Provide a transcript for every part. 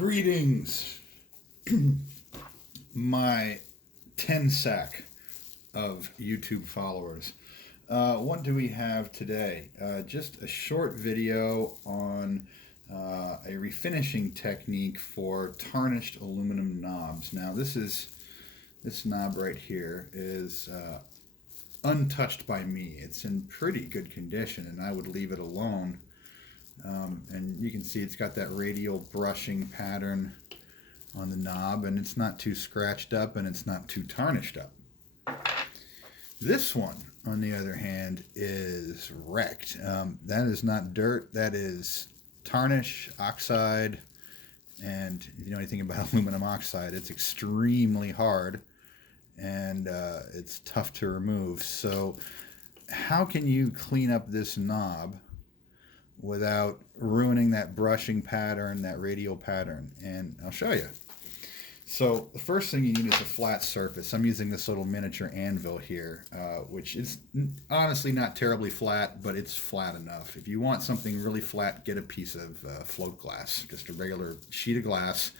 Greetings, my 10 sack of YouTube followers. What do we have today? Just a short video on a refinishing technique for tarnished aluminum knobs. Now this knob right here is untouched by me. It's in pretty good condition and I would leave it alone. And you can see it's got that radial brushing pattern on the knob, and it's not too scratched up and it's not too tarnished up. This one, on the other hand, is wrecked. That is not dirt, that is tarnish, oxide, and if you know anything about aluminum oxide, it's extremely hard and it's tough to remove. So how can you clean up this knob without ruining that brushing pattern, that radial pattern? And I'll show you. So the first thing you need is a flat surface. I'm using this little miniature anvil here, which is honestly not terribly flat, but it's flat enough. If you want something really flat, get a piece of float glass, just a regular sheet of glass.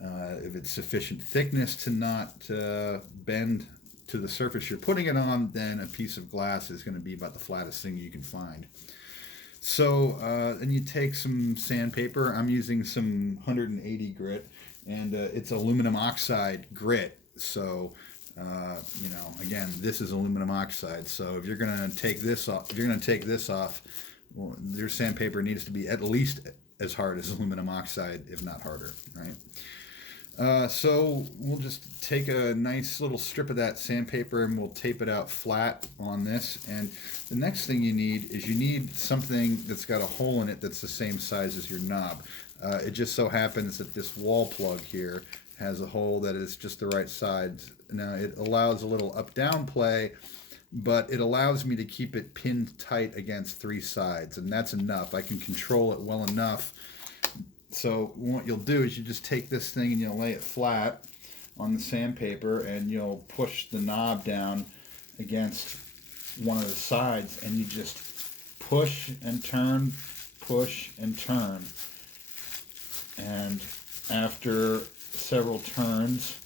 If it's sufficient thickness to not bend to the surface you're putting it on, then a piece of glass is going to be about the flattest thing you can find. So then you take some sandpaper. I'm using some 180 grit, and it's aluminum oxide grit. So you know, again, this is aluminum oxide. So if you're going to take this off, well, your sandpaper needs to be at least as hard as aluminum oxide, if not harder, right? So we'll just take a nice little strip of that sandpaper and we'll tape it out flat on this. And the next thing you need something that's got a hole in it that's the same size as your knob. It just so happens that this wall plug here has a hole that is just the right size. Now it allows a little up-down play, but it allows me to keep it pinned tight against three sides, and that's enough. I can control it well enough. So what you'll do is you just take this thing and you'll lay it flat on the sandpaper and you'll push the knob down against one of the sides and you just push and turn, push and turn. And after several turns,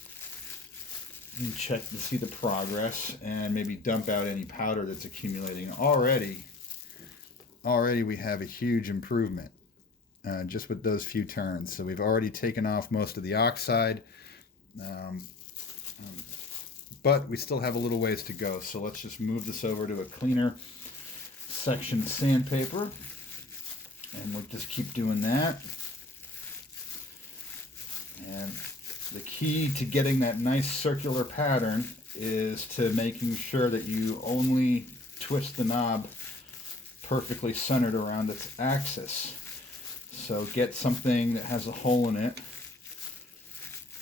you check to see the progress and maybe dump out any powder that's accumulating. Already we have a huge improvement. Just with those few turns. So we've already taken off most of the oxide, but we still have a little ways to go. So let's just move this over to a cleaner section sandpaper, and we'll just keep doing that. And the key to getting that nice circular pattern is to making sure that you only twist the knob perfectly centered around its axis. So get something that has a hole in it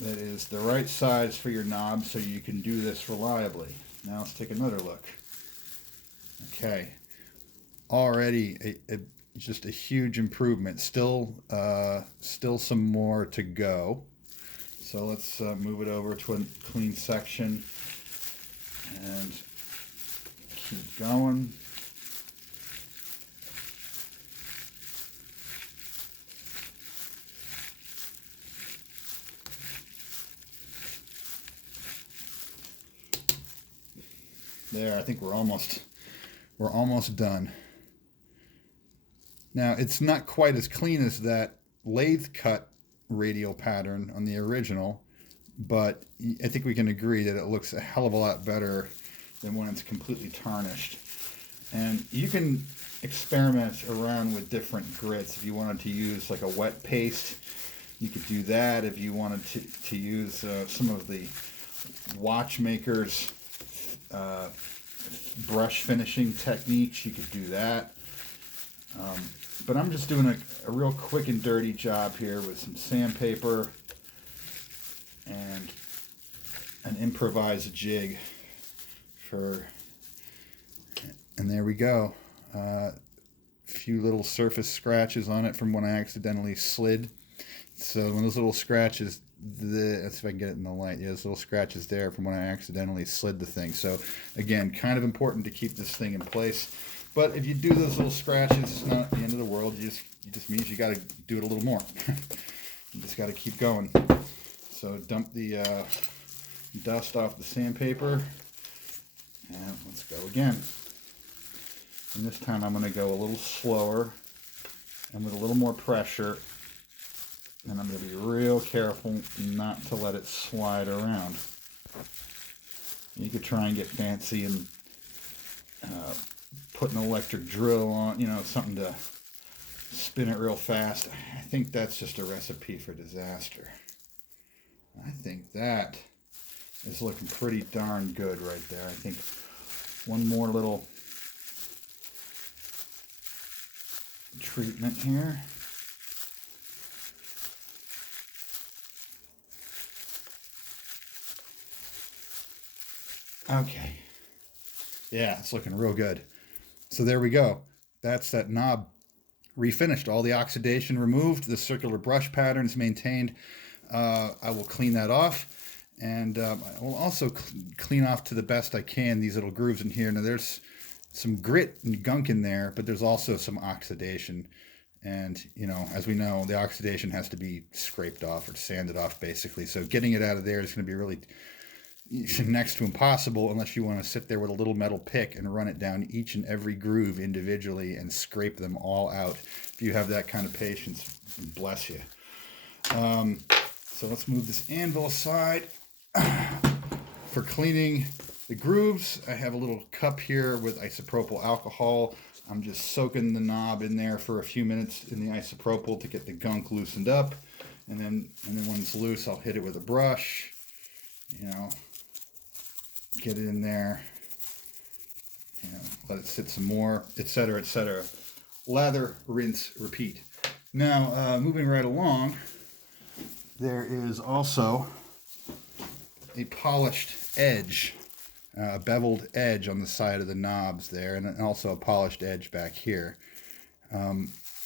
that is the right size for your knob so you can do this reliably. Now let's take another look. Okay, already just a huge improvement. Still some more to go. So let's move it over to a clean section and keep going. There, I think we're almost done. Now, it's not quite as clean as that lathe cut radial pattern on the original, but I think we can agree that it looks a hell of a lot better than when it's completely tarnished. And you can experiment around with different grits. If you wanted to use like a wet paste, you could do that. If you wanted to use some of the watchmakers brush finishing techniques, you could do that. But I'm just doing a real quick and dirty job here with some sandpaper and an improvised jig and there we go. Few little surface scratches on it from when I accidentally slid. So when those little scratches, let's see if I can get it in the light. Yeah, those little scratches there from when I accidentally slid the thing. So again, kind of important to keep this thing in place. But if you do those little scratches, it's not the end of the world. It just means you got to do it a little more. You just got to keep going. So dump the dust off the sandpaper, and let's go again. And this time I'm going to go a little slower and with a little more pressure, and I'm going to be real careful not to let it slide around. You could try and get fancy and put an electric drill on, you know, something to spin it real fast. I think that's just a recipe for disaster. I think that is looking pretty darn good right there. I think one more little treatment here. Okay. Yeah, it's looking real good. So there we go. That's that knob refinished. All the oxidation removed. The circular brush pattern is maintained. I will clean that off. And I will also clean off to the best I can these little grooves in here. Now there's some grit and gunk in there, but there's also some oxidation. And, you know, as we know, the oxidation has to be scraped off or sanded off, basically. So getting it out of there is going to be really next to impossible unless you want to sit there with a little metal pick and run it down each and every groove individually and scrape them all out. If you have that kind of patience, bless you. So let's move this anvil aside. For cleaning the grooves, I have a little cup here with isopropyl alcohol. I'm just soaking the knob in there for a few minutes in the isopropyl to get the gunk loosened up, and then when it's loose, I'll hit it with a brush. You know, get it in there. You know, let it sit some more, etc., etc. Lather, rinse, repeat. Now, moving right along, there is also a polished edge, a beveled edge on the side of the knobs there, and also a polished edge back here.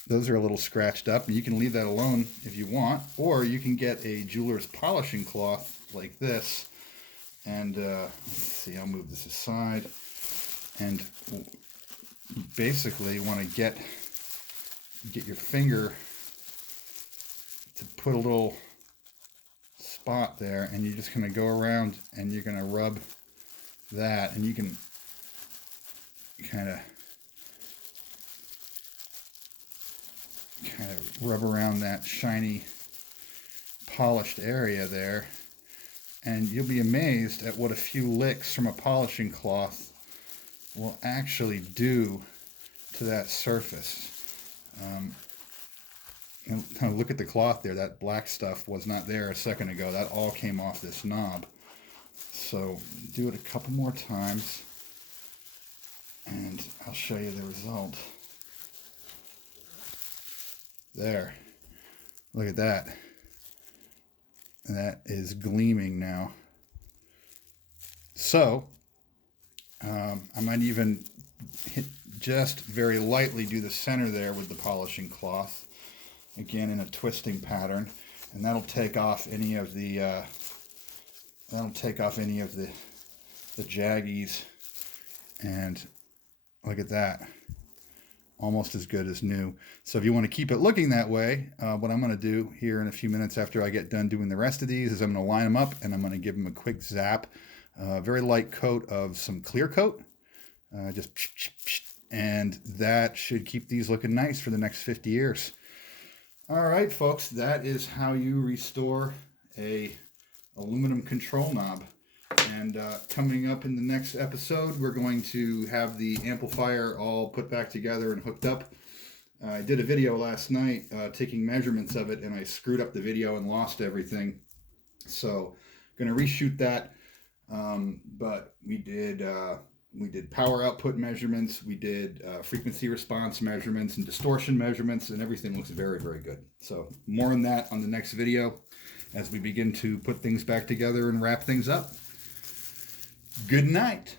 Those are a little scratched up. You can leave that alone if you want, or you can get a jeweler's polishing cloth like this. And let's see, I'll move this aside. And basically, you want to get your finger to put a little spot there, and you're just going to go around and you're going to rub that, and you can kind of rub around that shiny polished area there, and you'll be amazed at what a few licks from a polishing cloth will actually do to that surface. And kind of look at the cloth there. That black stuff was not there a second ago. That all came off this knob. So do it a couple more times, and I'll show you the result. There. Look at that. That is gleaming now. So I might even just very lightly do the center there with the polishing cloth, again in a twisting pattern, and that'll take off any of the jaggies. And look at that, almost as good as new. So if you want to keep it looking that way, what I'm going to do here in a few minutes after I get done doing the rest of these is I'm going to line them up, and I'm going to give them a quick zap, very light coat of some clear coat, just and that should keep these looking nice for the next 50 years. All right, folks, that is how you restore a aluminum control knob. And coming up in the next episode, we're going to have the amplifier all put back together and hooked up. I did a video last night taking measurements of it, and I screwed up the video and lost everything. So going to reshoot that. But we did power output measurements, we did frequency response measurements and distortion measurements, and everything looks very, very good. So more on that on the next video as we begin to put things back together and wrap things up. Good night.